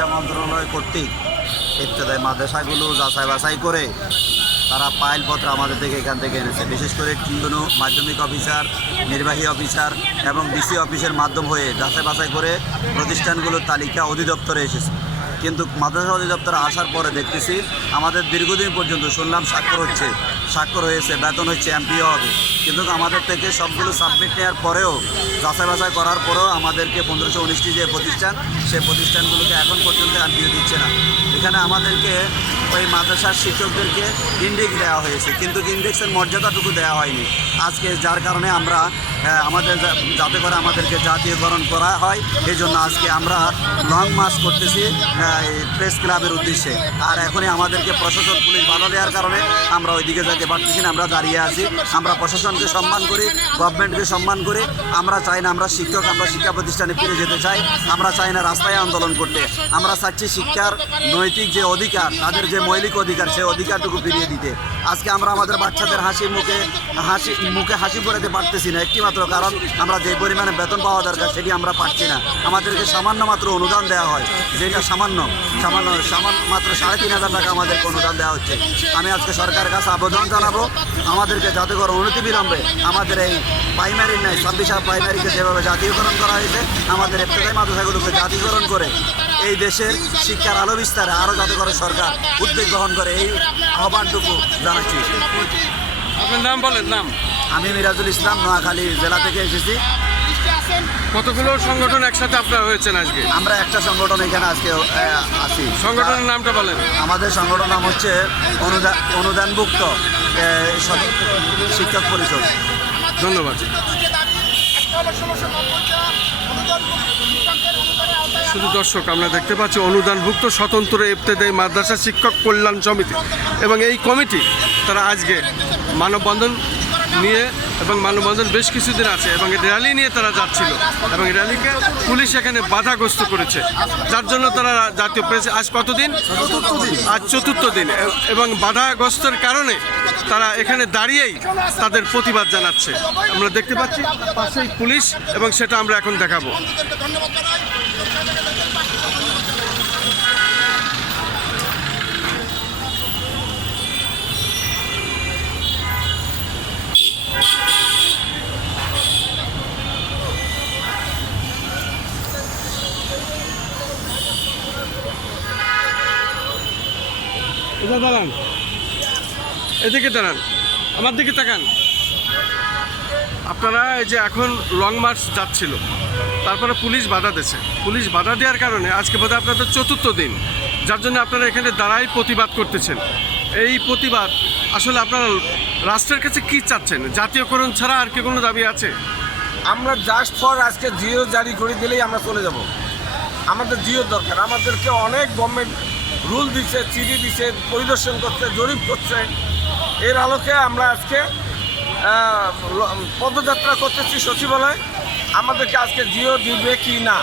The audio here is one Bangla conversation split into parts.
শিক্ষা মন্ত্রণালয় কর্তৃক ইবতেদায়ী মাদ্রাসাগুলো যাচাই বাছাই করে তারা ফাইলপত্র আমাদের থেকে এখান থেকে এনেছে। বিশেষ করে টিউনো মাধ্যমিক অফিসার, নির্বাহী অফিসার এবং ডিসি অফিসের মাধ্যম হয়ে যাচাই বাছাই করে প্রতিষ্ঠানগুলোর তালিকা অধিদপ্তরে এসেছে। কিন্তু মাদ্রাসা অধিদপ্তরে আসার পরে দেখতেছি আমাদের দীর্ঘদিন পর্যন্ত শুনলাম স্বাক্ষর হয়েছে, বেতন হচ্ছে, এমপিও হবে, কিন্তু আমাদের থেকে সবগুলো সাবমিট নেওয়ার পরেও যাচাই বাছাই করার পরেও আমাদেরকে 1519টি যে প্রতিষ্ঠান, সেই প্রতিষ্ঠানগুলোকে এখন পর্যন্ত এমপিও দিচ্ছে না। এখানে আমাদেরকে ওই মাদ্রাসার শিক্ষকদেরকে ইন্ডেক্স দেওয়া হয়েছে, কিন্তু ইন্ডেক্সের মর্যাদাটুকু দেওয়া হয়নি আজকে, যার কারণে আমরা আমাদের যাতে করে আমাদেরকে জাতীয়করণ করা হয়, এই জন্য আজকে আমরা লং মার্চ করতেছি প্রেস ক্লাবের উদ্দেশ্যে। আর এখনই আমাদেরকে প্রশাসন, পুলিশ বাধা দেওয়ার কারণে আমরা ওইদিকে যেতে পারতেছি না, আমরা দাঁড়িয়ে আছি। আমরা প্রশাসনকে সম্মান করি, গভর্নমেন্টকে সম্মান করি। আমরা চাই না আমরা শিক্ষা প্রতিষ্ঠানে ফিরে যেতে চাই। আমরা চাই না রাস্তায় আন্দোলন করতে। আমরা চাচ্ছি শিক্ষার নৈতিক যে অধিকার, তাদের যে মৌলিক অধিকার, সেই অধিকারটুকু ফিরিয়ে দিতে। আজকে আমরা আমাদের বাচ্চাদের মুখে হাসি পড়াতে পারতেছি না, একটি মাত্র কারণ আমরা যে পরিমাণে বেতন পাওয়া দরকার সেটি আমরা পাচ্ছি না। আমাদেরকে সামান্য মাত্র অনুদান দেওয়া হয়, যেটা সামান্য মাত্র 3,500 টাকা আমাদেরকে অনুদান দেওয়া হচ্ছে। আমি আজকে সরকারের কাছে আবেদন জানাবো, আমাদেরকে যাতে করে অনতিবিলম্বে আমাদের এই প্রাইমারির নাই 26 প্রাইমারিকে যেভাবে জাতীয়করণ করা হয়েছে, আমাদের ইবতেদায়ী মাদ্রাসাগুলোকে জাতীয়করণ করে এই দেশের শিক্ষার আলো বিস্তারে আরও যাতে করে সরকার উদ্যোগ গ্রহণ করে, এই আহ্বানটুকু জানাচ্ছি। আপনার নাম বলেন। নাম? আমি মিরাজুল ইসলাম, নোয়াখালী জেলা থেকে এসেছি। কতগুলো সংগঠন একসাথে আপনারা হয়েছেন আজকে? আমরা একটা সংগঠন এখানে আজকে আছি। সংগঠনের নামটা বলেন। আমাদের সংগঠন নাম হচ্ছে অনুদানভুক্ত শিক্ষক পরিষদ। ধন্যবাদ। শুধু দর্শক, আমরা দেখতে পাচ্ছি অনুদানভুক্ত স্বতন্ত্র ইবতেদায়ী মাদ্রাসা শিক্ষক কল্যাণ সমিতি এবং এই কমিটি তারা আজকে মানববন্ধন নিয়ে, এবং মানববন্ধন বেশ কিছুদিন আছে, এবং র্যালি নিয়ে তারা যাচ্ছিল, এবং র্যালিকে পুলিশ এখানে বাধাগ্রস্ত করেছে, যার জন্য তারা জাতীয় প্রেস আজ কতদিন, আজ 4র্থ দিন, এবং বাধাগ্রস্তের কারণে তারা এখানে দাঁড়িয়েই তাদের প্রতিবাদ জানাচ্ছে। আমরা দেখতে পাচ্ছি পাশেই পুলিশ, এবং সেটা আমরা এখন দেখাবো। দাঁড়ান, এদিকে দাঁড়ান, আমার দিকে তাকান। আপনারা এই যে এখন লং মার্চ যাচ্ছিল, তারপরে পুলিশ বাধা দিয়েছে। পুলিশ বাধা দেওয়ার কারণে আজকে বোধহয় আপনাদের 4র্থ দিন, যার জন্য আপনারা এখানে দাঁড়াই প্রতিবাদ করতেছেন। এই প্রতিবাদ আসলে আপনারা রাষ্ট্রের কাছে কি চাচ্ছেন? জাতীয়করণ ছাড়া আর কি কোনো দাবি আছে? আমরা জাস্ট ফর আজকে জিও জারি করে দিলেই আমরা চলে যাব। আমাদের জিও দরকার। আমাদেরকে অনেক গভর্নমেন্ট রুল দিচ্ছে, চিঠি দিচ্ছে, পরিদর্শন করছে, জরিপ করছে। এর আলোকে আমরা আজকে পদযাত্রা করতেছি সচিবালয়। আমাদেরকে আজকে জিও দিবে কি না,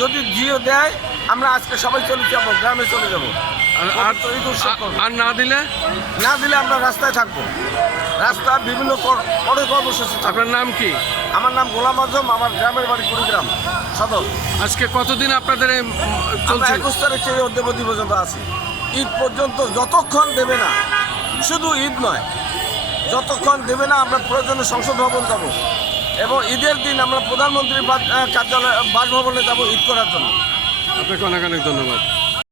যদি জিও দেয় আমরা আজকে সবাই চলে যাবো, গ্রামে চলে যাবো। আর না দিলে আমরা রাস্তায় থাকবো, রাস্তা বিভিন্ন কর্মসূচি। আপনার নাম কি? আমার নাম গোলাম আজম, আমার গ্রামের বাড়ি কুড়িগ্রাম সদর। আজকে কতদিন আপনাদের চলছে? 21 তারিখ অদ্যাবধি পর্যন্ত আছি, ঈদ পর্যন্ত। যতক্ষণ দেবে না, শুধু ঈদ নয়, যতক্ষণ দেবে না আমরা প্রয়োজনে সংসদ ভবন যাব, এবং ঈদের দিন আমরা প্রধানমন্ত্রীর কার্যালয় বাসভবনে যাব ঈদ করার জন্য। আপনাকে অনেক অনেক ধন্যবাদ।